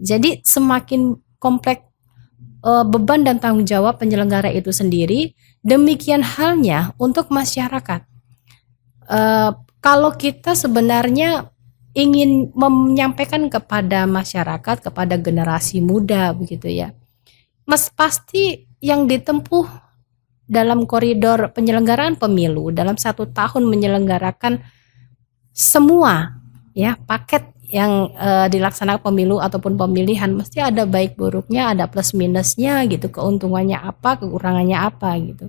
Jadi semakin kompleks beban dan tanggung jawab penyelenggara itu sendiri. Demikian halnya untuk masyarakat. Kalau kita sebenarnya ingin menyampaikan kepada masyarakat, kepada generasi muda begitu ya, pasti yang ditempuh dalam koridor penyelenggaraan pemilu dalam 1 tahun menyelenggarakan semua ya paket yang dilaksanakan pemilu ataupun pemilihan, mesti ada baik buruknya, ada plus minusnya gitu, keuntungannya apa, kekurangannya apa gitu.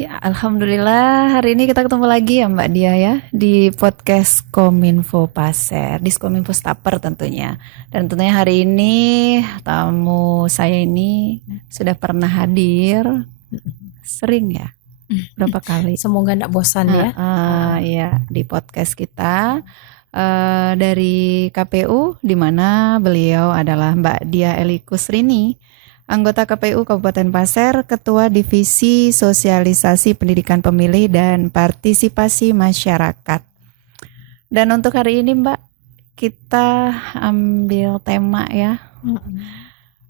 Ya, alhamdulillah hari ini kita ketemu lagi ya Mbak Dia ya di podcast Kominfo Passer, di Kominfo Staffer tentunya. Dan tentunya hari ini tamu saya ini sudah pernah hadir, sering ya, berapa kali? Semoga tidak bosan ya. Ya di podcast kita dari KPU, di mana beliau adalah Mbak Dia Eli Kusrini, anggota KPU Kabupaten Passer, Ketua Divisi Sosialisasi Pendidikan Pemilih dan Partisipasi Masyarakat. Dan untuk hari ini Mbak, kita ambil tema ya,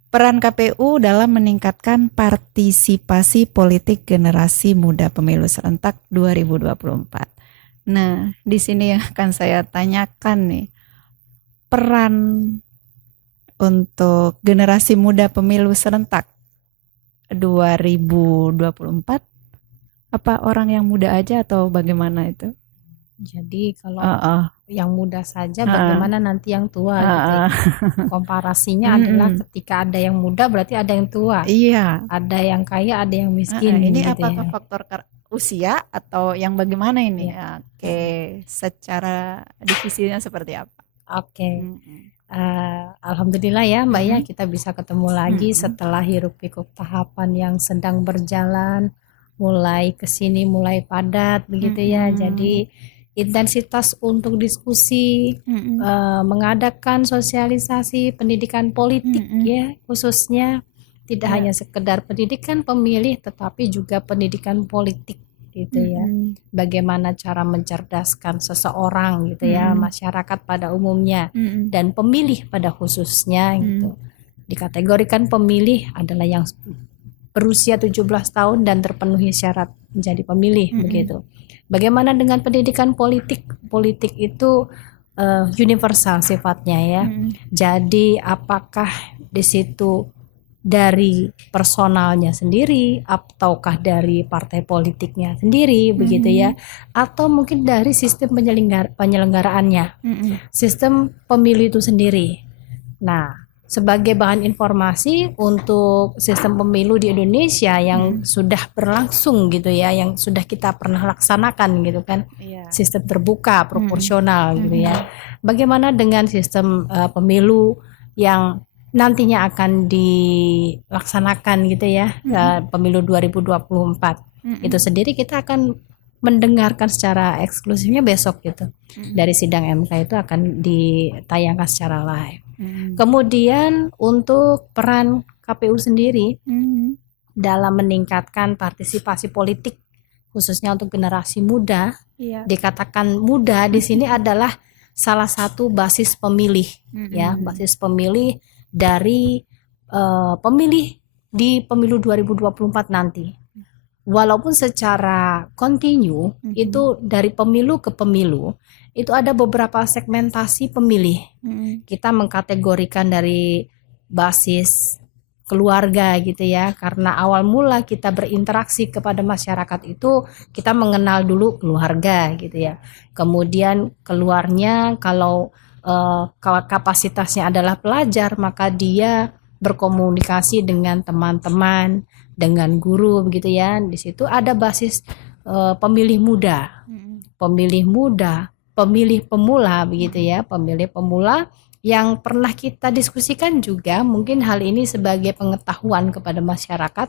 peran KPU dalam meningkatkan partisipasi politik generasi muda pemilu serentak 2024. Nah, di sini yang akan saya tanyakan nih, peran untuk generasi muda pemilu serentak 2024, apa orang yang muda aja atau bagaimana itu? Jadi kalau yang muda saja, bagaimana nanti yang tua gitu ya. Komparasinya adalah ketika ada yang muda berarti ada yang tua. Iya. Ada yang kaya, ada yang miskin. Ini gitu apakah ya. faktor usia atau yang bagaimana ini? Ya. Oke, secara divisinya seperti apa? Oke. Alhamdulillah ya Mbak ya, kita bisa ketemu lagi setelah hiruk pikuk tahapan yang sedang berjalan, mulai kesini mulai padat begitu ya. Jadi intensitas untuk diskusi, mengadakan sosialisasi pendidikan politik ya, khususnya tidak hanya sekedar pendidikan pemilih tetapi juga pendidikan politik gitu ya. Bagaimana cara mencerdaskan seseorang gitu ya, masyarakat pada umumnya dan pemilih pada khususnya gitu. Dikategorikan pemilih adalah yang berusia 17 tahun dan terpenuhi syarat menjadi pemilih begitu. Bagaimana dengan pendidikan politik? Politik itu universal sifatnya ya. Jadi apakah di situ dari personalnya sendiri ataukah dari partai politiknya sendiri begitu ya, atau mungkin dari sistem penyelenggaraannya, sistem pemilu itu sendiri. Nah, sebagai bahan informasi untuk sistem pemilu di Indonesia yang sudah berlangsung gitu ya, yang sudah kita pernah laksanakan gitu kan, sistem terbuka, proporsional gitu ya. Bagaimana dengan sistem pemilu yang nantinya akan dilaksanakan gitu ya, pemilu 2024 itu sendiri kita akan mendengarkan secara eksklusifnya besok gitu. Dari sidang MK itu akan ditayangkan secara live. Kemudian untuk peran KPU sendiri dalam meningkatkan partisipasi politik khususnya untuk generasi muda, dikatakan muda di sini adalah salah satu basis pemilih ya, basis pemilih dari pemilih di pemilu 2024 nanti. Walaupun secara kontinu itu dari pemilu ke pemilu itu ada beberapa segmentasi pemilih. Kita mengkategorikan dari basis keluarga gitu ya, karena awal mula kita berinteraksi kepada masyarakat itu kita mengenal dulu keluarga gitu ya. Kemudian keluarnya kalau kapasitasnya adalah pelajar, maka dia berkomunikasi dengan teman-teman, dengan guru begitu ya. Di situ ada basis pemilih muda, pemilih pemula begitu ya, pemilih pemula yang pernah kita diskusikan juga. Mungkin hal ini sebagai pengetahuan kepada masyarakat.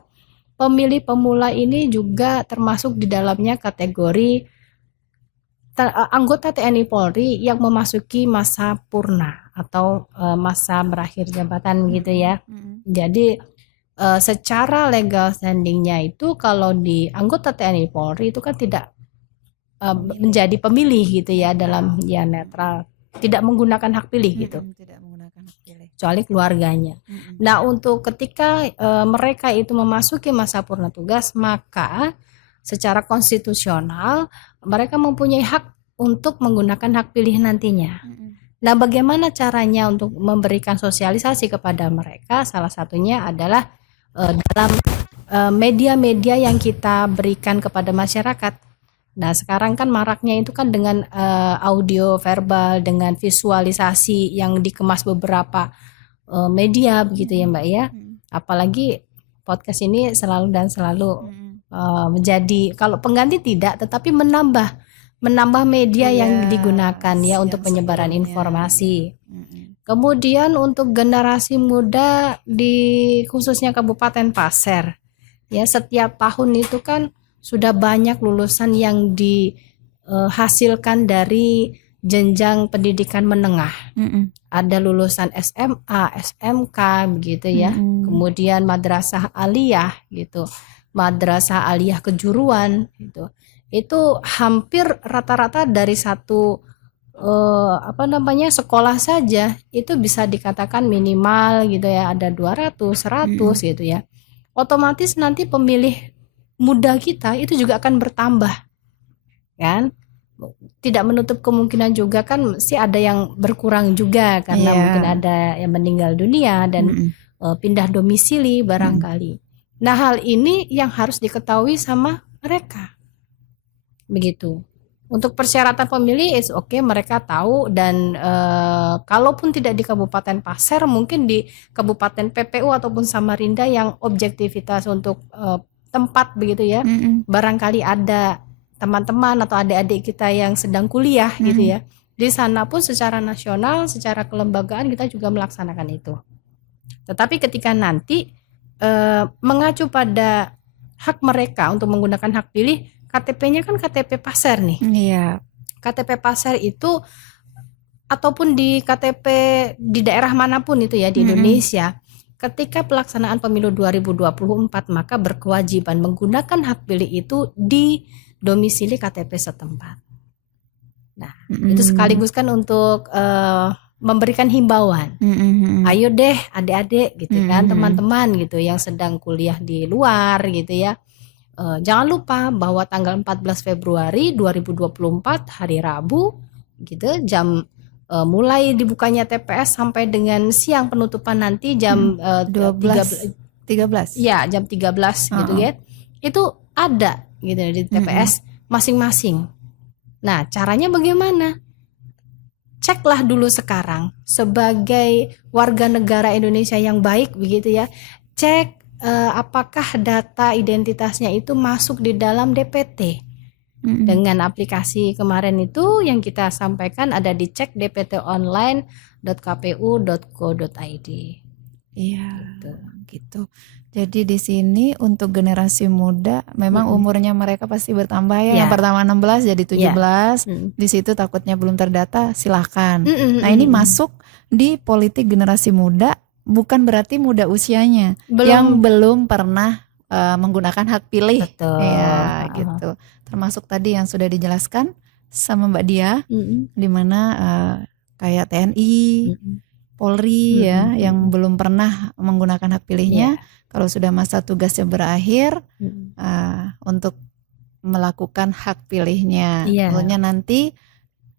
Pemilih pemula ini juga termasuk di dalamnya kategori anggota TNI Polri yang memasuki masa purna atau masa berakhir jabatan gitu ya. Mm-mm. Jadi secara legal standingnya itu kalau di anggota TNI Polri itu kan tidak menjadi pemilih gitu ya, dalam ya netral, tidak menggunakan hak pilih gitu, Tidak menggunakan hak pilih. kecuali keluarganya. Nah, untuk ketika mereka itu memasuki masa purna tugas, maka secara konstitusional mereka mempunyai hak untuk menggunakan hak pilih nantinya. Nah, bagaimana caranya untuk memberikan sosialisasi kepada mereka? Salah satunya adalah dalam media-media yang kita berikan kepada masyarakat. Nah, sekarang kan maraknya itu kan dengan audio verbal, dengan visualisasi yang dikemas beberapa media begitu ya Mbak ya. Apalagi podcast ini selalu dan selalu menjadi, kalau pengganti tidak, tetapi menambah media yang digunakan ya untuk penyebaran informasi. Kemudian untuk generasi muda di khususnya Kabupaten Pasir, ya setiap tahun itu kan sudah banyak lulusan yang dihasilkan dari jenjang pendidikan menengah. Ada lulusan SMA, SMK begitu ya. Kemudian madrasah aliyah gitu. Madrasah aliyah kejuruan gitu. Itu hampir rata-rata dari satu sekolah saja itu bisa dikatakan minimal gitu ya, ada 200, 100 gitu ya. Otomatis nanti pemilih muda kita itu juga akan bertambah kan, tidak menutup kemungkinan juga kan mesti ada yang berkurang juga karena mungkin ada yang meninggal dunia dan pindah domisili barangkali. Nah, hal ini yang harus diketahui sama mereka begitu. Untuk persyaratan pemilih is oke, mereka tahu, dan kalaupun tidak di Kabupaten Pasir, mungkin di Kabupaten PPU ataupun Samarinda yang objektivitas untuk tempat begitu ya. Barangkali ada teman-teman atau adik-adik kita yang sedang kuliah gitu ya. Di sana pun secara nasional, secara kelembagaan kita juga melaksanakan itu. Tetapi ketika nanti mengacu pada hak mereka untuk menggunakan hak pilih, KTP-nya kan KTP Pasir nih. Iya. KTP Pasir itu ataupun di KTP di daerah manapun itu ya di Indonesia, ketika pelaksanaan pemilu 2024 maka berkewajiban menggunakan hak pilih itu di domisili KTP setempat. Nah, itu sekaligus kan untuk memberikan himbauan. Ayo deh adik-adik gitu kan, teman-teman gitu yang sedang kuliah di luar gitu ya. Jangan lupa bahwa tanggal 14 Februari 2024 hari Rabu gitu, jam mulai dibukanya TPS sampai dengan siang penutupan nanti jam 13. Ya, jam 13 gitu ya. Itu ada gitu di TPS masing-masing. Nah, caranya bagaimana? Ceklah dulu sekarang sebagai warga negara Indonesia yang baik begitu ya. Cek apakah data identitasnya itu masuk di dalam DPT. Dengan aplikasi kemarin itu yang kita sampaikan ada di cek dptonline.kpu.go.id. Iya, gitu. Jadi di sini untuk generasi muda memang umurnya mereka pasti bertambah ya. Yang pertama 16 jadi 17. Di situ takutnya belum terdata, silahkan. Nah, ini masuk di politik generasi muda, bukan berarti muda usianya yang belum pernah menggunakan hak pilih. Betul. Ya, gitu. Termasuk tadi yang sudah dijelaskan sama Mbak Dia, di mana kayak TNI, Polri ya, yang belum pernah menggunakan hak pilihnya, kalau sudah masa tugasnya berakhir, untuk melakukan hak pilihnya. Tentunya nanti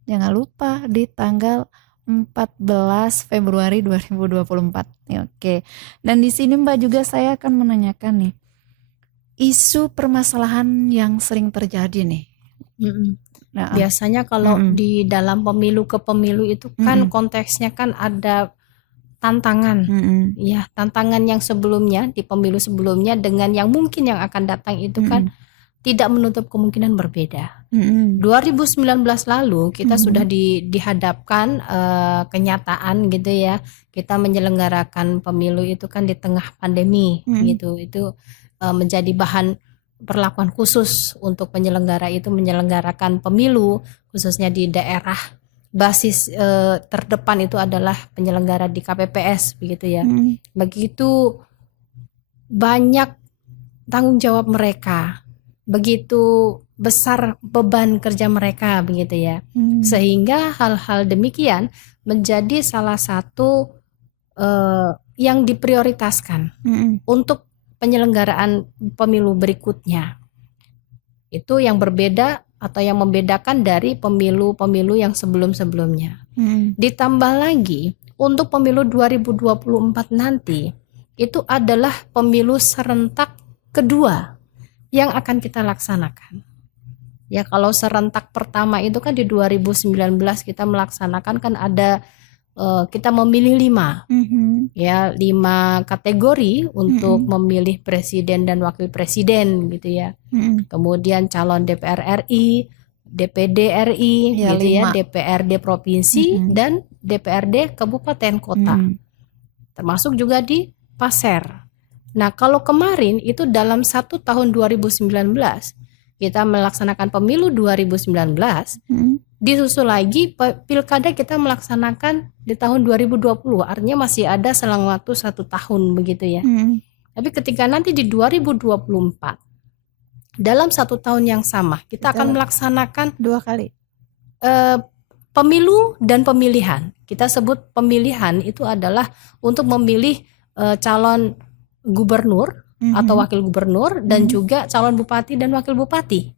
jangan lupa di tanggal 14 Februari 2024. Oke. Dan di sini Mbak juga saya akan menanyakan nih, isu permasalahan yang sering terjadi nih. Nah, biasanya kalau di dalam pemilu ke pemilu itu kan konteksnya kan ada tantangan, ya tantangan yang sebelumnya di pemilu sebelumnya dengan yang mungkin yang akan datang itu kan tidak menutup kemungkinan berbeda. 2019 lalu kita sudah dihadapkan kenyataan gitu ya, kita menyelenggarakan pemilu itu kan di tengah pandemi gitu, itu menjadi bahan perlakuan khusus untuk penyelenggara itu menyelenggarakan pemilu khususnya di daerah basis terdepan itu adalah penyelenggara di KPPS begitu ya. Begitu banyak tanggung jawab mereka, begitu besar beban kerja mereka begitu ya. Sehingga hal-hal demikian menjadi salah satu yang diprioritaskan untuk penyelenggaraan pemilu berikutnya. Itu yang berbeda atau yang membedakan dari pemilu-pemilu yang sebelum-sebelumnya. Ditambah lagi untuk pemilu 2024 nanti itu adalah pemilu serentak kedua yang akan kita laksanakan. Ya, kalau serentak pertama itu kan di 2019 kita melaksanakan kan ada kita memilih 5 kategori untuk memilih presiden dan wakil presiden gitu ya. Kemudian calon DPR RI, DPD RI gitu ya, DPRD provinsi dan DPRD kabupaten kota. Termasuk juga di Pasir. Nah, kalau kemarin itu dalam 1 tahun 2019 kita melaksanakan pemilu 2019, disusul lagi pilkada kita melaksanakan di tahun 2020, artinya masih ada selang waktu 1 tahun begitu ya. Tapi ketika nanti di 2024 dalam 1 tahun yang sama kita akan melaksanakan 2 kali pemilu dan pemilihan. Kita sebut pemilihan itu adalah untuk memilih calon gubernur atau wakil gubernur dan juga calon bupati dan wakil bupati.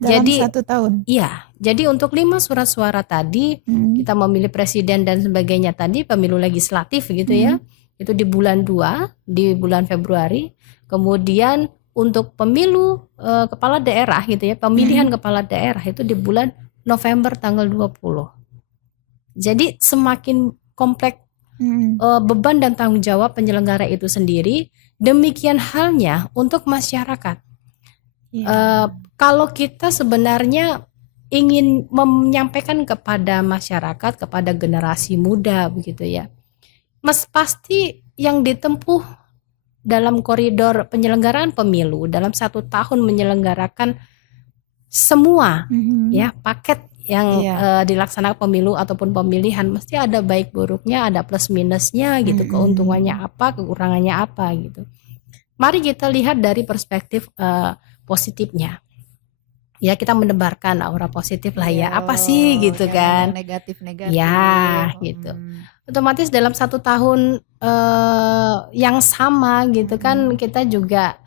Dalam Jadi 1 tahun. Iya, jadi untuk 5 surat suara tadi kita memilih presiden dan sebagainya tadi pemilu legislatif gitu ya. Itu di bulan 2 di bulan Februari. Kemudian untuk pemilu kepala daerah gitu ya, pemilihan kepala daerah itu di bulan November tanggal 20. Jadi semakin kompleks beban dan tanggung jawab penyelenggara itu sendiri. Demikian halnya untuk masyarakat. Kalau kita sebenarnya ingin menyampaikan kepada masyarakat, kepada generasi muda begitu ya, pasti yang ditempuh dalam koridor penyelenggaraan pemilu dalam 1 tahun menyelenggarakan semua ya paket yang dilaksanakan pemilu ataupun pemilihan mesti ada baik buruknya, ada plus minusnya gitu, keuntungannya apa, kekurangannya apa gitu. Mari kita lihat dari perspektif positifnya. Ya, kita menebarkan aura positif lah ya. Apa sih gitu kan? Negatif-negatif. Ya, gitu. Otomatis dalam 1 tahun yang sama gitu kan kita juga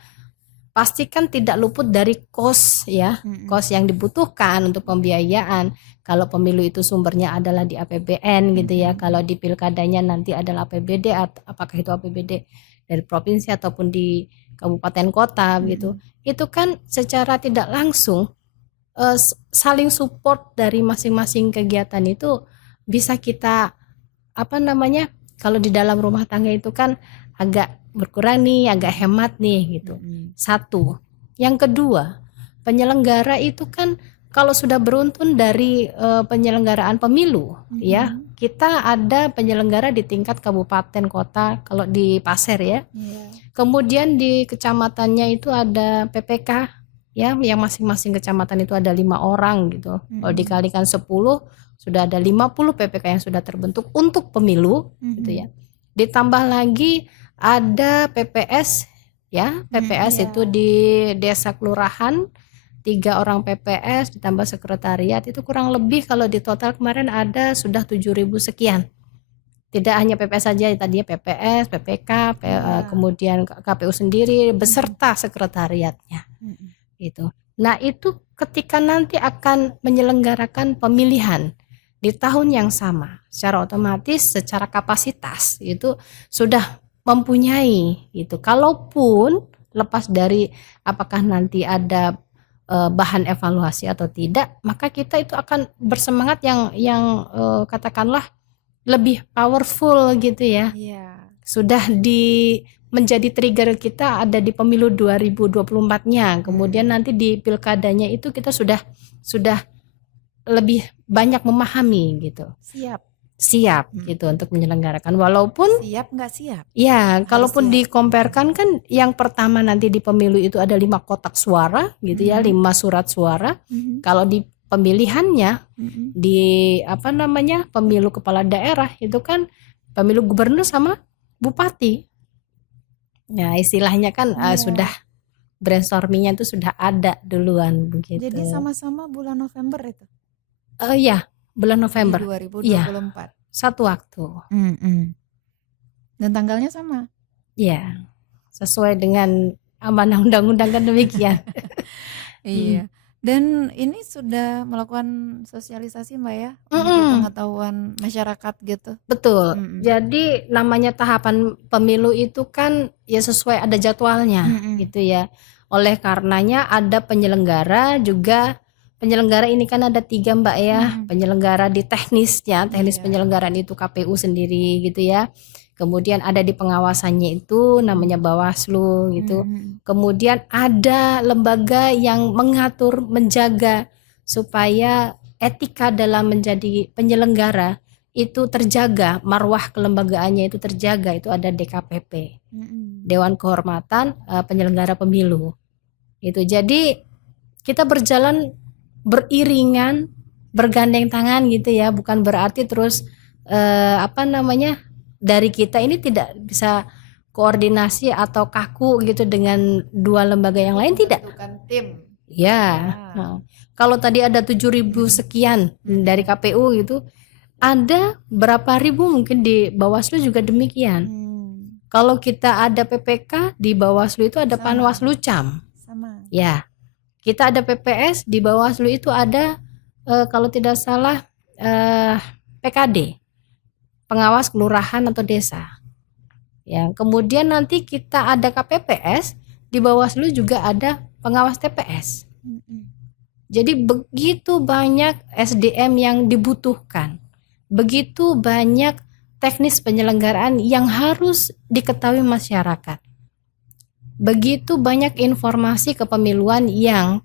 pastikan tidak luput dari kos ya, kos yang dibutuhkan untuk pembiayaan. Kalau pemilu itu sumbernya adalah di APBN gitu ya, kalau di pilkadanya nanti adalah APBD, apakah itu APBD dari provinsi ataupun di kabupaten kota gitu. Itu kan secara tidak langsung saling support dari masing-masing kegiatan itu bisa kita kalau di dalam rumah tangga itu kan agak berkurang nih, agak hemat nih gitu. 1. Yang kedua, penyelenggara itu kan kalau sudah beruntun dari penyelenggaraan pemilu ya, kita ada penyelenggara di tingkat kabupaten kota kalau di Pasir ya. Kemudian di kecamatannya itu ada PPK ya, yang masing-masing kecamatan itu ada 5 orang gitu. Kalau dikalikan 10 sudah ada 50 PPK yang sudah terbentuk untuk pemilu gitu ya. Ditambah lagi ada PPS ya, PPS itu di desa kelurahan 3 orang PPS ditambah sekretariat itu kurang lebih kalau di total kemarin ada sudah 7.000 sekian. Tidak hanya PPS saja, tadinya PPS, PPK, kemudian KPU sendiri beserta sekretariatnya. Gitu. Nah, itu ketika nanti akan menyelenggarakan pemilihan di tahun yang sama, secara otomatis secara kapasitas itu sudah mempunyai itu. Kalaupun lepas dari apakah nanti ada bahan evaluasi atau tidak, maka kita itu akan bersemangat yang katakanlah lebih powerful gitu ya. Sudah menjadi trigger kita ada di pemilu 2024-nya. Kemudian nanti di pilkadanya itu kita sudah lebih banyak memahami gitu. Siap gitu untuk menyelenggarakan, walaupun siap nggak siap ya, kalaupun dikomparkan kan yang pertama nanti di pemilu itu ada 5 kotak suara gitu ya, 5 surat suara. Kalau di pemilihannya Mm-mm. di pemilu kepala daerah itu kan pemilu gubernur sama bupati. Ya istilahnya kan Iya. sudah brainstormingnya itu sudah ada duluan begitu. Jadi sama-sama bulan November itu Ya bulan di November. Iya 2024. satu waktu. Mm-mm. Dan tanggalnya sama. Ya sesuai dengan amanah undang-undang kan demikian. Iya. Dan ini sudah melakukan sosialisasi Mbak ya untuk Mm-mm. pengetahuan masyarakat gitu. Betul. Mm-mm. Jadi namanya tahapan pemilu itu kan ya sesuai ada jadwalnya Mm-mm. gitu ya. Oleh karenanya ada penyelenggara juga. Penyelenggara ini kan ada 3 Mbak ya. Mm-mm. Penyelenggara di teknisnya, teknis Iya. penyelenggaraan itu KPU sendiri gitu ya. Kemudian ada di pengawasannya itu namanya Bawaslu gitu. Mm-mm. Kemudian ada lembaga yang mengatur, menjaga supaya etika dalam menjadi penyelenggara itu terjaga, marwah kelembagaannya itu terjaga, itu ada DKPP, Mm-mm. Dewan Kehormatan Penyelenggara Pemilu. Itu jadi kita berjalan beriringan, bergandeng tangan gitu ya, bukan berarti terus dari kita ini tidak bisa koordinasi atau kaku gitu dengan 2 lembaga yang lain, tidak. Membentukan tim. Ya. Nah, kalau tadi ada 7.000 sekian dari KPU gitu, ada berapa ribu mungkin di Bawaslu juga demikian. Kalau kita ada PPK di Bawaslu itu ada Sama. Panwaslu Cam. Sama. Ya. Kita ada PPS di Bawaslu itu ada kalau tidak salah PKD, pengawas kelurahan atau desa. Ya, kemudian nanti kita ada KPPS, di Bawaslu juga ada pengawas TPS. Mm-mm. Jadi begitu banyak SDM yang dibutuhkan. Begitu banyak teknis penyelenggaraan yang harus diketahui masyarakat. Begitu banyak informasi kepemiluan yang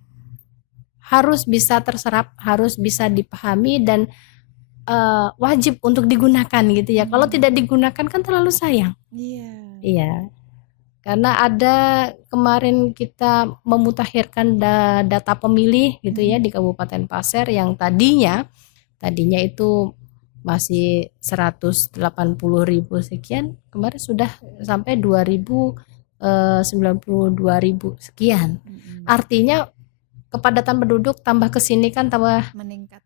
harus bisa terserap, harus bisa dipahami dan wajib untuk digunakan gitu ya. Kalau tidak digunakan kan terlalu sayang. Iya. Iya. Karena ada kemarin kita memutakhirkan data pemilih gitu ya di Kabupaten Pasir yang tadinya itu masih 180.000 sekian, kemarin sudah sampai 92.000 sekian. Artinya kepadatan penduduk tambah kesini kan tambah meningkat.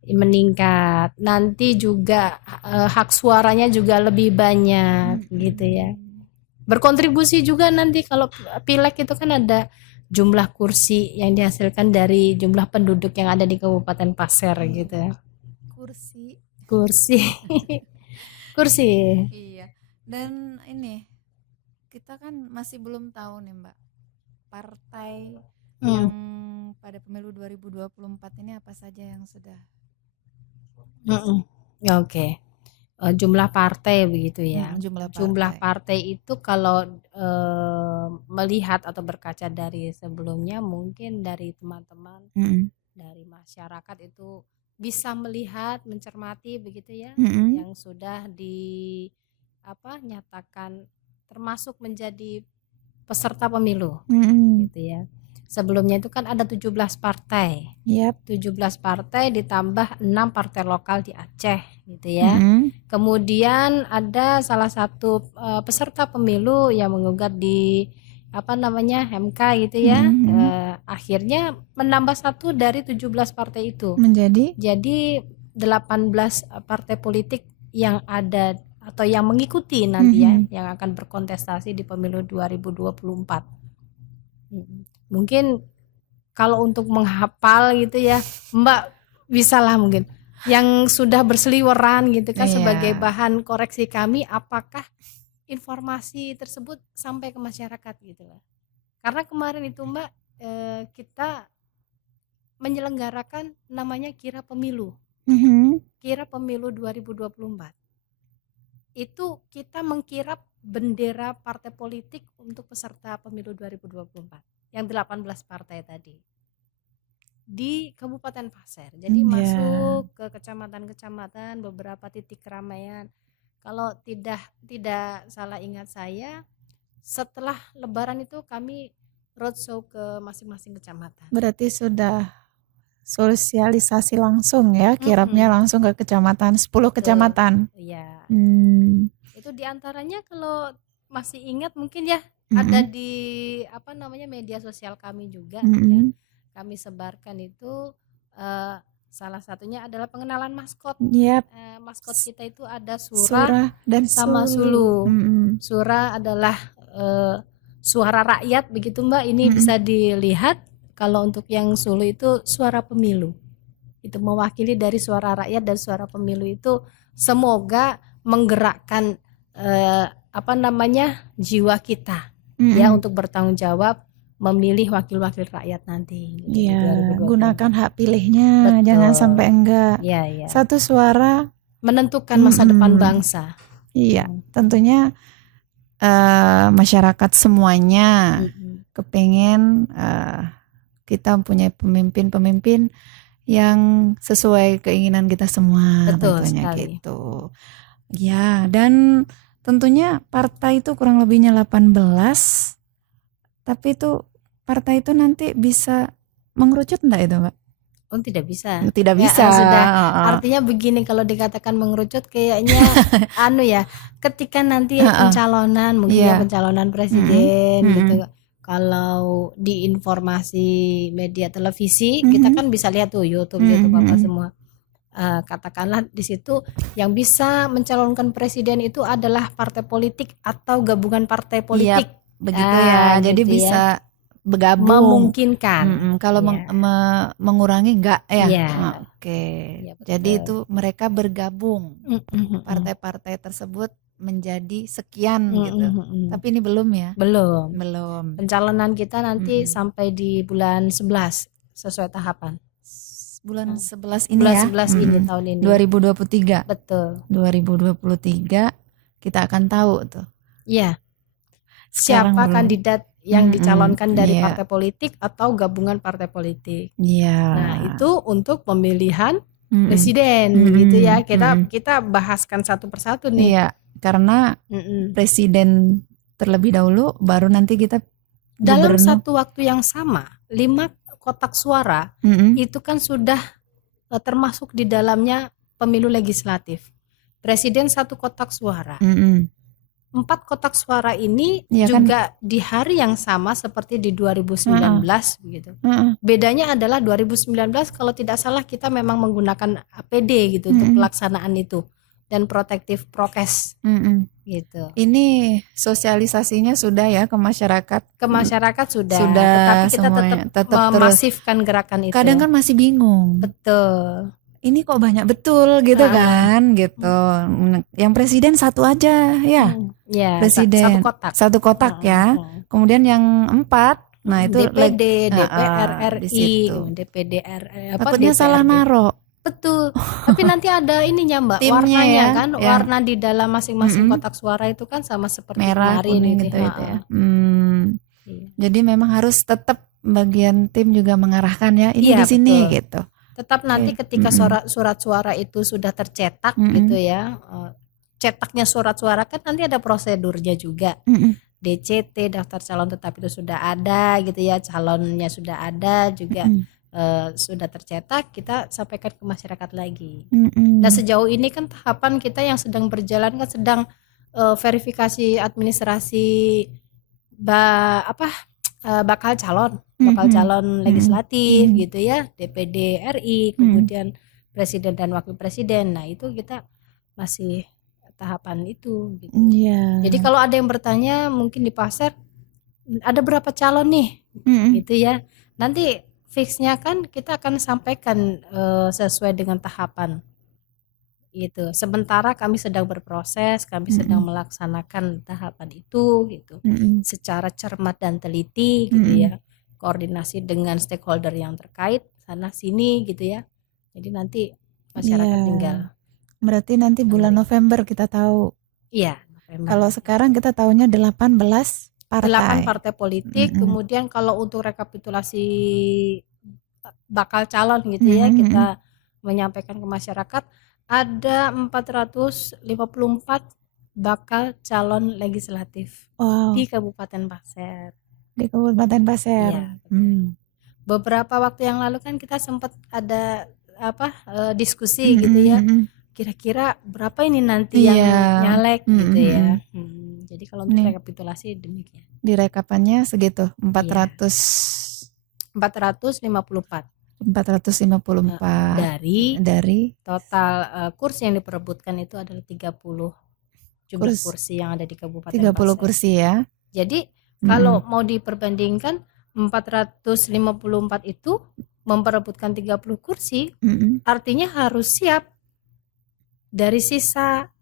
Nanti juga hak suaranya juga lebih banyak gitu ya. Berkontribusi juga nanti kalau pileg itu kan ada jumlah kursi yang dihasilkan dari jumlah penduduk yang ada di Kabupaten Pasir gitu ya. Kursi kursi. Iya. Dan ini kita kan masih belum tahu nih Mbak, partai yang pada pemilu 2024 ini apa saja yang sudah Oke. Jumlah partai begitu ya. Jumlah partai itu kalau melihat atau berkaca dari sebelumnya, mungkin dari teman-teman dari masyarakat itu bisa melihat, mencermati begitu ya, yang sudah nyatakan termasuk menjadi peserta pemilu gitu ya. Sebelumnya itu kan ada 17 partai. 17 partai ditambah 6 partai lokal di Aceh gitu ya. Kemudian ada salah satu peserta pemilu yang menggugat di MK gitu ya. Akhirnya menambah 1 dari 17 partai itu. Jadi 18 partai politik yang ada atau yang mengikuti nanti ya, yang akan berkontestasi di pemilu 2024. Mungkin kalau untuk menghafal gitu ya, Mbak bisalah mungkin yang sudah berseliweran gitu kan sebagai bahan koreksi kami, apakah informasi tersebut sampai ke masyarakat gitu lah. Karena kemarin itu Mbak kita menyelenggarakan namanya Kira Pemilu. Kira Pemilu 2024. Itu kita mengkirap bendera partai politik untuk peserta pemilu 2024 yang 18 partai tadi di Kabupaten Pasir. Jadi masuk ke kecamatan-kecamatan, beberapa titik keramaian. Kalau tidak salah ingat saya, setelah Lebaran itu kami roadshow ke masing-masing kecamatan. Berarti sudah sosialisasi langsung ya, kirapnya langsung ke kecamatan, 10 Betul. kecamatan. Iya. Hmm. Itu diantaranya kalau masih ingat mungkin ya ada di media sosial kami juga ya. Kami sebarkan itu salah satunya adalah pengenalan maskot. Yap. Maskot kita itu ada Surah dan sama Sulu. Sulu. Surah adalah suara rakyat begitu Mbak. Ini bisa dilihat kalau untuk yang Sulu itu suara pemilu. Itu mewakili dari suara rakyat dan suara pemilu itu semoga menggerakkan jiwa kita ya untuk bertanggung jawab memilih wakil-wakil rakyat nanti. Iya, gunakan hak pilihnya, Betul. jangan sampai enggak. Iya. Satu suara menentukan masa depan bangsa. Iya, tentunya masyarakat semuanya kepengen kita punya pemimpin-pemimpin yang sesuai keinginan kita semua. Betul tentunya sekali. Gitu. Ya, dan tentunya partai itu kurang lebihnya 18, tapi itu partai itu nanti bisa mengerucut enggak itu, Mbak? Oh, tidak bisa. Tidak bisa. Ya, sudah. Artinya begini, kalau dikatakan mengerucut kayaknya ketika nanti pencalonan mungkin pencalonan presiden gitu. Kalau di informasi media televisi kita kan bisa lihat tuh YouTube apa semua. Katakanlah di situ yang bisa mencalonkan presiden itu adalah partai politik atau gabungan partai politik. Begitu ya. Jadi gitu bisa bergabung. Memungkinkan. Kalau mengurangi enggak ya? Iya. Oke. Ya, betul. Jadi itu mereka bergabung. Partai-partai tersebut menjadi sekian gitu. Tapi ini belum ya? Belum. Pencalonan kita nanti sampai di bulan 11 sesuai tahapan. Bulan 11 ini bulan ya. 11 ini tahun ini. 2023. Betul. 2023 kita akan tahu tuh. Iya. Siapa kandidat yang dicalonkan dari iya. partai politik atau gabungan partai politik. Iya. Nah, itu untuk pemilihan presiden gitu ya. Kita bahaskan satu persatu nih. Iya, karena presiden terlebih dahulu baru nanti kita dalam satu waktu yang sama 5 kotak suara itu kan sudah termasuk di dalamnya pemilu legislatif. Presiden 1 kotak suara. 4 kotak suara ini ya juga kan? Di hari yang sama seperti di 2019 begitu. Bedanya adalah 2019 kalau tidak salah kita memang menggunakan APD gitu untuk pelaksanaan itu dan protektif prokes gitu. Ini sosialisasinya sudah ya ke masyarakat. Ke masyarakat sudah. Tetapi kita tetap memasifkan gerakan itu. Kadang kan masih bingung. Betul. Ini kok banyak betul gitu kan gitu. Yang presiden 1 aja ya. Ya, presiden 1 kotak ya. Kemudian yang 4, nah itu DPD, DPR RI, DPD takutnya salah naro. Betul. Tapi nanti ada ininya Mbak, timnya warnanya ya, kan, warna di dalam masing-masing kotak suara itu kan sama seperti merah, kemarin kuning gitu ya. Jadi memang harus tetap bagian tim juga mengarahkan ya. Ini di sini betul. gitu. Tetap nanti ketika surat suara itu sudah tercetak gitu ya. Cetaknya surat suara kan nanti ada prosedurnya juga. DCT, daftar calon tetap itu sudah ada gitu ya. Calonnya sudah ada juga. Sudah tercetak, kita sampaikan ke masyarakat lagi. Nah, sejauh ini kan tahapan kita yang sedang berjalan kan sedang verifikasi administrasi bakal calon legislatif gitu ya, DPD RI, kemudian presiden dan wakil presiden. Nah, itu kita masih tahapan itu gitu. Jadi kalau ada yang bertanya mungkin di pasar ada berapa calon nih gitu ya. Nanti fixnya kan kita akan sampaikan sesuai dengan tahapan gitu. Sementara kami sedang berproses, kami sedang melaksanakan tahapan itu gitu. Secara cermat dan teliti gitu ya. Koordinasi dengan stakeholder yang terkait sana sini gitu ya. Jadi nanti masyarakat tinggal. Berarti nanti bulan November kita tahu. Iya, November. Kalau sekarang kita tahunya 18 8 partai politik, kemudian kalau untuk rekapitulasi bakal calon gitu ya, kita menyampaikan ke masyarakat ada 454 bakal calon legislatif di Kabupaten Pasir. Di Kabupaten Pasir. Iya, beberapa waktu yang lalu kan kita sempat ada diskusi gitu ya. Kira-kira berapa ini nanti yang nyalek gitu ya. Jadi kalau untuk rekapitulasi demikian. Direkapannya segitu 454 dari total kursi yang diperebutkan itu adalah 30 jumlah kursi yang ada di Kabupaten 30 Pasir. kursi ya. Jadi kalau mau diperbandingkan 454 itu memperebutkan 30 kursi, artinya harus siap dari sisa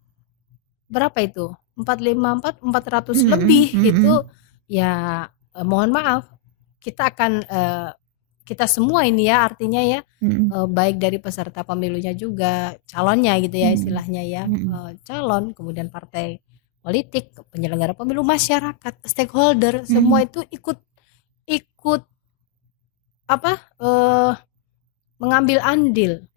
berapa itu? 454 400 lebih itu ya mohon maaf kita akan kita semua ini ya artinya ya baik dari peserta pemilunya juga calonnya gitu ya istilahnya ya calon kemudian partai politik penyelenggara pemilu masyarakat stakeholder semua itu ikut mengambil andil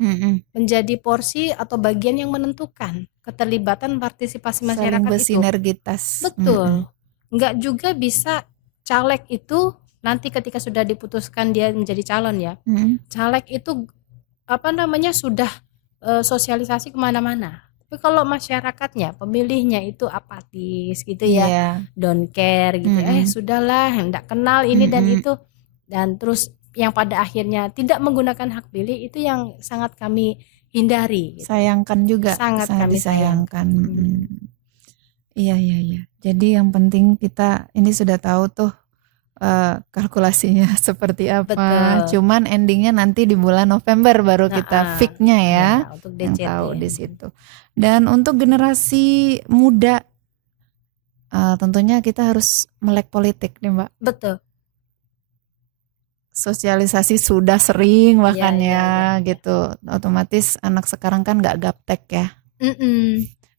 menjadi porsi atau bagian yang menentukan keterlibatan partisipasi masyarakat saling bersinergitas. Betul. Enggak juga bisa caleg itu nanti ketika sudah diputuskan dia menjadi calon ya. Caleg itu sudah sosialisasi kemana-mana. Tapi kalau masyarakatnya, pemilihnya itu apatis gitu ya, don't care gitu. Sudahlah, enggak kenal ini dan itu, dan terus yang pada akhirnya tidak menggunakan hak pilih itu yang sangat kami hindari. Gitu. Sayangkan juga, sangat kami disayangkan. Iya. Jadi yang penting kita ini sudah tahu tuh kalkulasinya seperti apa. Betul. Cuman endingnya nanti di bulan November baru kita fix-nya ya untuk yang tahu di situ. Dan untuk generasi muda tentunya kita harus melek politik nih Mbak. Betul. Sosialisasi sudah sering bahkan gitu. Otomatis anak sekarang kan nggak gaptek ya.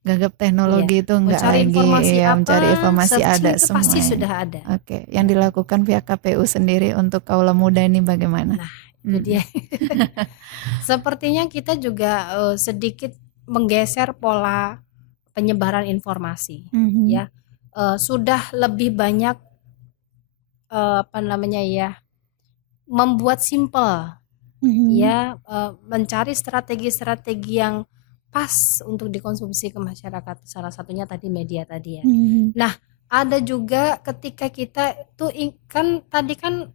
Gagap teknologi itu enggak lagi mencari informasi ada semua. Pasti sudah ada. Oke, yang dilakukan pihak KPU sendiri untuk kaula muda ini bagaimana? Nah, itu dia. Sepertinya kita juga sedikit menggeser pola penyebaran informasi, ya. Sudah lebih banyak membuat simple, ya, mencari strategi-strategi yang pas untuk dikonsumsi ke masyarakat. Salah satunya tadi media tadi ya. Nah, ada juga ketika kita tuh kan tadi kan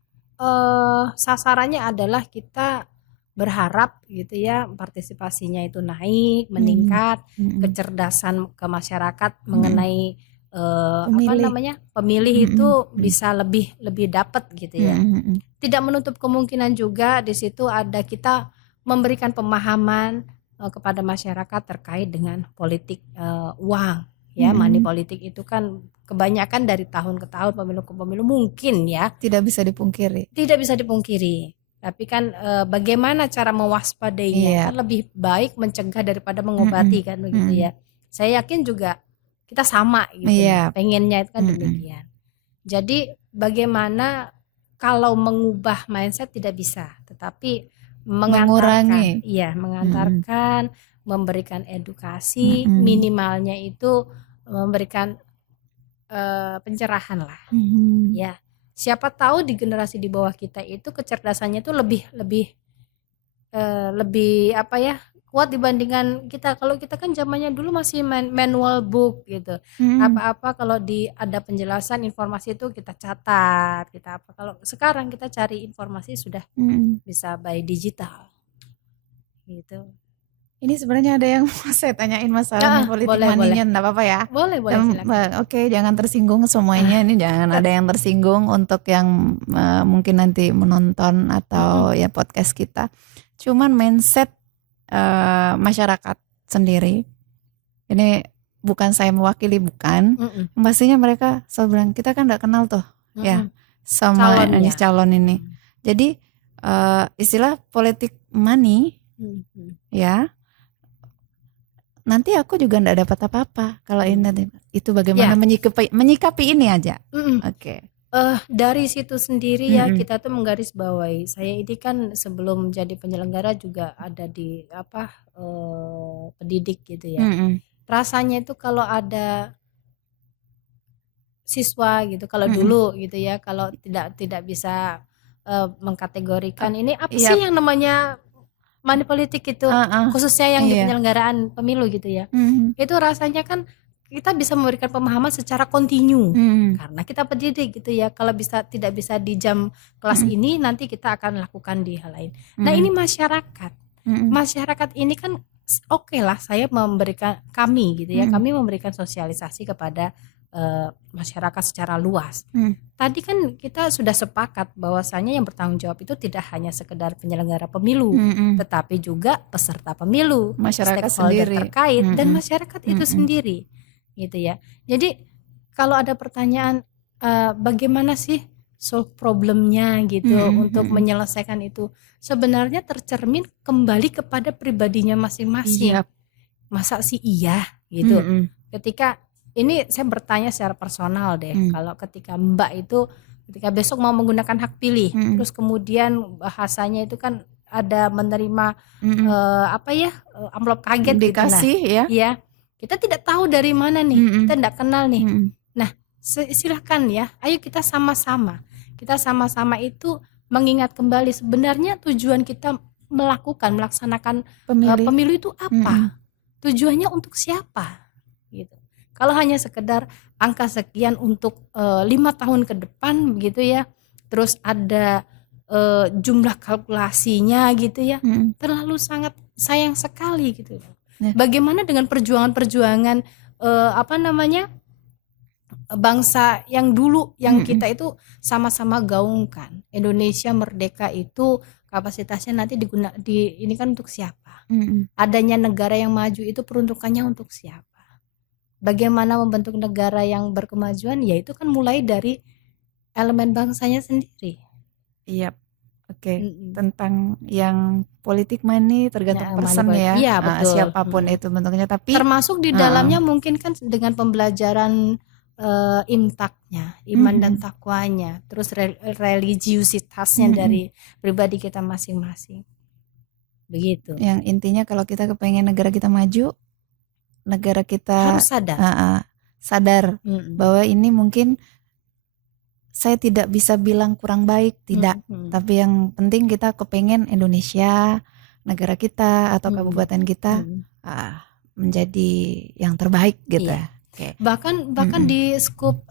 sasarannya adalah kita berharap gitu ya partisipasinya itu naik, meningkat, kecerdasan ke masyarakat mengenai pemilih itu bisa lebih dapat gitu ya. Tidak menutup kemungkinan juga di situ ada kita memberikan pemahaman kepada masyarakat terkait dengan politik uang ya. Money politik itu kan kebanyakan dari tahun ke tahun, pemilu ke pemilu mungkin ya tidak bisa dipungkiri. Tapi kan bagaimana cara mewaspadainya kan lebih baik mencegah daripada mengobati kan begitu ya. Saya yakin juga kita sama gitu pengennya itu kan demikian. Jadi bagaimana kalau mengubah mindset tidak bisa, tetapi mengantarkan, mengantarkan, memberikan edukasi, minimalnya itu memberikan pencerahan lah, ya. Siapa tahu di generasi di bawah kita itu kecerdasannya itu lebih kuat dibandingkan kita. Kalau kita kan zamannya dulu masih manual book gitu. Apa-apa kalau ada penjelasan informasi itu kita catat, kita apa. Kalau sekarang kita cari informasi sudah bisa by digital. Gitu. Ini sebenarnya ada yang mau saya tanyain masalah politik maninya, enggak apa-apa ya? Boleh silakan. Oke, jangan tersinggung semuanya. Ini jangan ada yang tersinggung untuk yang mungkin nanti menonton atau ya podcast kita. Cuman mindset masyarakat sendiri ini bukan saya mewakili, bukan pastinya mereka selalu bilang kita kan nggak kenal tuh ya sama calon ini. Jadi istilah politik money ya nanti aku juga nggak dapat apa-apa kalau ini itu bagaimana menyikapi ini aja. Oke. Dari situ sendiri ya kita tuh menggarisbawahi. Saya ini kan sebelum jadi penyelenggara juga ada di pendidik gitu ya. Rasanya itu kalau ada siswa gitu, kalau dulu gitu ya, kalau tidak bisa mengkategorikan ini apa Iya, sih yang namanya money politik itu, khususnya yang di iya. penyelenggaraan pemilu gitu ya. Mhm, Itu rasanya kan kita bisa memberikan pemahaman secara kontinu mhm, karena kita pendidik gitu ya. Kalau tidak bisa di jam kelas mhm, ini, nanti kita akan lakukan di hal lain. Nah, mhm, ini masyarakat. mhm, Masyarakat ini kan oke lah saya memberikan, kami gitu ya, mhm, kami memberikan sosialisasi kepada masyarakat secara luas. mhm, Tadi kan kita sudah sepakat bahwasanya yang bertanggung jawab itu tidak hanya sekedar penyelenggara pemilu, mhm. tetapi juga peserta pemilu, Masyarakat stakeholder sendiri. terkait, dan Mhm, masyarakat itu mhm, sendiri, gitu ya. Jadi kalau ada pertanyaan bagaimana sih solve problemnya gitu mhm, untuk mhm. menyelesaikan itu, sebenarnya tercermin kembali kepada pribadinya masing-masing. Iya. Masa sih iya gitu. Mhm, Ketika ini saya bertanya secara personal deh, mhm, kalau ketika Mbak itu ketika besok mau menggunakan hak pilih, mhm, terus kemudian bahasanya itu kan ada menerima mhm. apa ya, amplop kaget gitu. Nah, Dikasih ya? iya, kita tidak tahu dari mana nih, kita Mhm, tidak kenal nih. mhm, Nah, silahkan ya, ayo kita sama-sama. Kita sama-sama itu mengingat kembali sebenarnya tujuan kita melaksanakan pemilih. pemilu itu Mhm, apa? Tujuannya untuk siapa? Gitu. Kalau hanya sekedar angka sekian untuk 5 tahun ke depan gitu ya, terus ada jumlah kalkulasinya gitu ya, mhm. terlalu sangat sayang sekali gitu. Nah, Bagaimana dengan perjuangan-perjuangan apa namanya, bangsa yang dulu yang mhm, kita itu sama-sama gaungkan. Indonesia merdeka itu kapasitasnya nanti ini kan untuk siapa? mhm. Adanya negara yang maju itu peruntukannya untuk siapa? Bagaimana membentuk negara yang berkemajuan? Ya itu kan mulai dari elemen bangsanya sendiri. Iya, oke. Mhm. Tentang yang politik money tergantung Heeh, person ya, iya betul, siapapun mhm. itu bentuknya tapi Termasuk di heeh, dalamnya mungkin kan dengan pembelajaran imtaknya, iman dan mhm, takwanya, terus religiusitasnya mhm. dari pribadi kita masing-masing, begitu. Yang intinya kalau kita kepengen negara kita maju, negara kita Harus sadar. heeh, sadar Mhm, bahwa ini mungkin saya tidak bisa bilang kurang baik, tidak. mhm, mhm, Tapi yang penting kita kepengen Indonesia, negara kita atau mhm, kabupaten kita mhm. menjadi yang terbaik gitu. Iya. Oke. Bahkan bahkan Mm-mm. di skup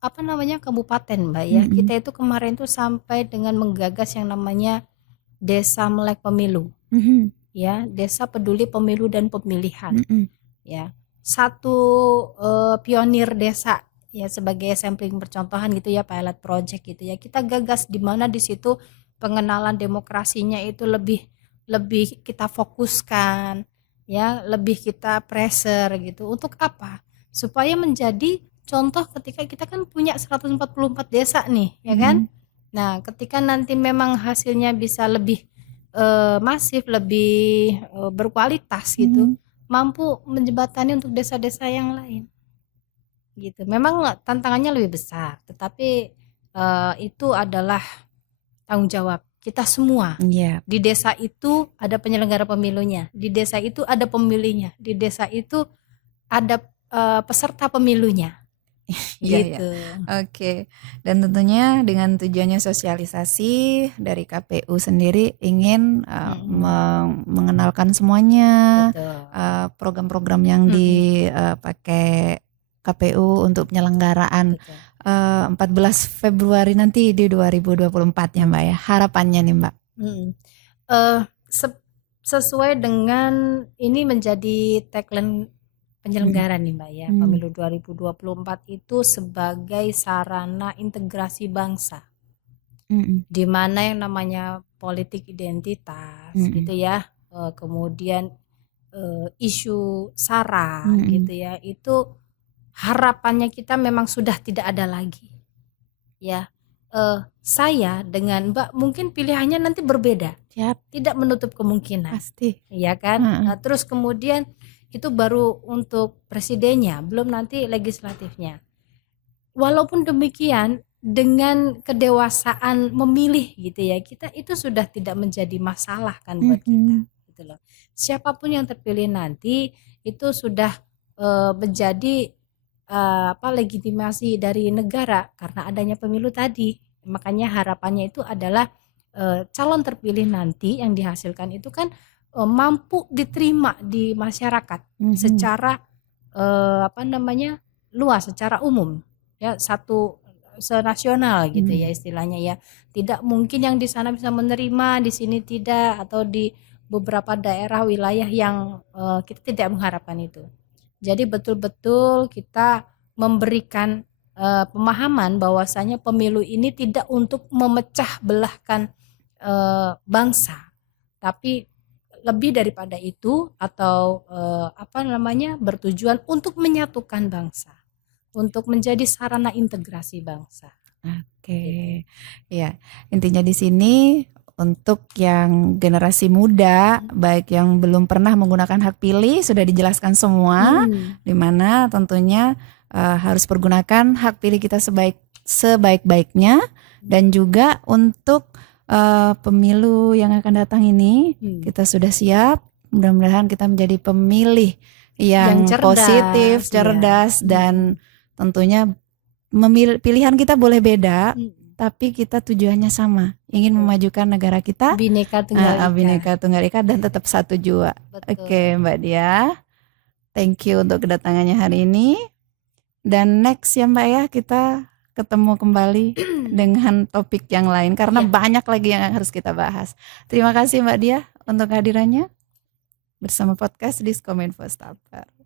apa namanya, kabupaten, Mbak, ya, Mm-mm. kita itu kemarin tuh sampai dengan menggagas yang namanya Desa Melek Pemilu, Mhm. ya, Desa Peduli Pemilu dan Pemilihan, Mm-mm. ya. Satu pionir desa ya sebagai sampling percontohan gitu ya, pilot project gitu ya. Kita gagas di mana di situ pengenalan demokrasinya itu lebih lebih kita fokuskan ya, lebih kita pressure gitu. Untuk apa? Supaya menjadi contoh ketika kita kan punya 144 desa nih, ya kan? Mhm. Nah, ketika nanti memang hasilnya bisa lebih masif, lebih berkualitas gitu, Mhm. mampu menjembatani untuk desa-desa yang lain, gitu. Memang tantangannya lebih besar, tetapi itu adalah tanggung jawab kita semua. Iya, Di desa itu ada penyelenggara pemilunya, di desa itu ada pemilihnya, di desa itu ada peserta pemilunya, iya, iya. gitu. Oke. Dan tentunya dengan tujuannya sosialisasi dari KPU sendiri ingin Mhm, mengenalkan semuanya betul. program-program yang Mhm, dipakai KPU untuk penyelenggaraan betul. 14 Februari nanti di 2024 ya Mbak ya. Harapannya nih Mbak. Mhm. Eee, sep Sesuai dengan ini menjadi tagline Mhm. penyelenggara nih, Mbak, ya, Mhm. pemilu 2024 itu sebagai sarana integrasi bangsa, Mhm. di mana yang namanya politik identitas Mhm. gitu ya, kemudian, isu SARA Mhm. gitu ya, itu harapannya kita memang sudah tidak ada lagi ya. Saya dengan Mbak mungkin pilihannya nanti berbeda, Siap, tidak menutup kemungkinan. pasti. Iya kan? Heeh. Nah, terus kemudian itu baru untuk presidennya, belum nanti legislatifnya. Walaupun demikian, dengan kedewasaan memilih gitu ya, kita itu sudah tidak menjadi masalah kan buat kita, Mhm. gitu loh. Siapapun yang terpilih nanti itu sudah menjadi apa legitimasi dari negara karena adanya pemilu tadi, makanya harapannya itu adalah calon terpilih nanti yang dihasilkan itu kan mampu diterima di masyarakat secara luas, secara umum ya, satu senasional gitu ya istilahnya ya. Tidak mungkin yang di sana bisa menerima, di sini tidak, atau di beberapa daerah wilayah yang kita tidak mengharapkan itu. Jadi betul-betul kita memberikan pemahaman bahwasanya pemilu ini tidak untuk memecah belahkan bangsa, tapi lebih daripada itu, atau bertujuan untuk menyatukan bangsa, untuk menjadi sarana integrasi bangsa. Oke, ya intinya di sini untuk yang generasi muda, baik yang belum pernah menggunakan hak pilih sudah dijelaskan semua, di mana tentunya harus pergunakan hak pilih kita sebaik-baiknya, dan juga untuk pemilu yang akan datang ini kita sudah siap. Mudah-mudahan kita menjadi pemilih yang cerdas, positif, cerdas, dan tentunya pilihan kita boleh beda, tapi kita tujuannya sama, ingin memajukan negara kita, Bhinneka Tunggal Ika, dan tetap satu jua. Oke, Mbak Dia, thank you untuk kedatangannya hari ini. Dan next ya Mbak ya, kita ketemu kembali dengan topik yang lain, karena banyak lagi yang harus kita bahas. Terima kasih Mbak Dia untuk kehadirannya bersama podcast Diskominfo Staffer.